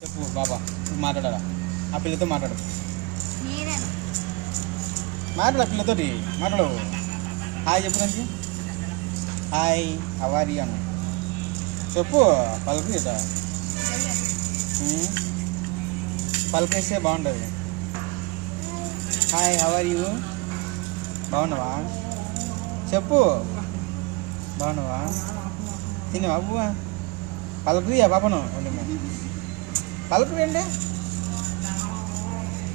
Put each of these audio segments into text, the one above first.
చెప్పు బాబా మాట్లాడారా ఆ పిల్లతో మాట్లాడు మాట్లాడు ఆ పిల్లతోటి మాట్లాడు హాయ్ చెప్పు దానికి హాయ్ హవారి అన్న చెప్పు పలుకు పలకేస్తే బాగుంటుంది హాయ్ హవారి యూ బాగున్నావా చెప్పు బాగున్నావా తిన్నావా అబ్బువా పలుకుయా పాపను పలుకు రండి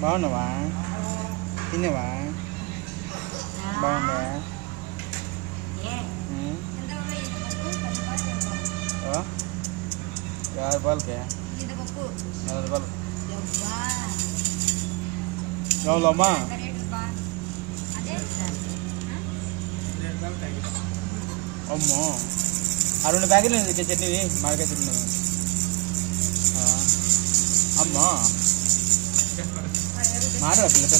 బాగున్నావా తిన్నావా బాగుందా యాభై రూపాయలకే 40 రూపాయలు కావాలమ్మా అమ్మో ఆ 2 ప్యాకెట్లు చట్నీ మామిడికాయ చట్నీ అమ్మా మాట్లాడ పిల్లతో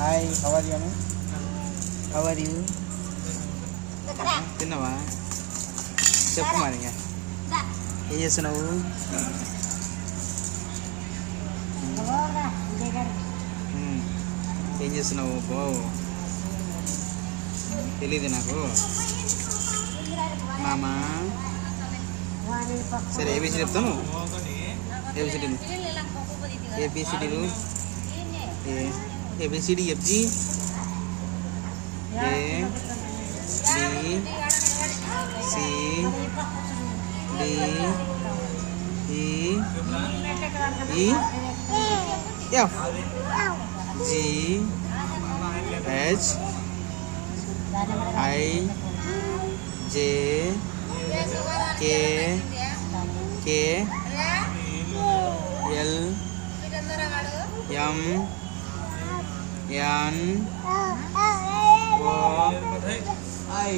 హాయ్ హవారి అను హవారి తిన్నావా చెప్పు మరి ఏం చేస్తున్నావు ఏం చేస్తున్నావు బో తెలీదు నాకు మామా సరే ఏబీసీ చెప్తాను ఏబిసిడీలు ఏబిసిడీలు ABCD FG A B C D E F G H I J K K L M N O I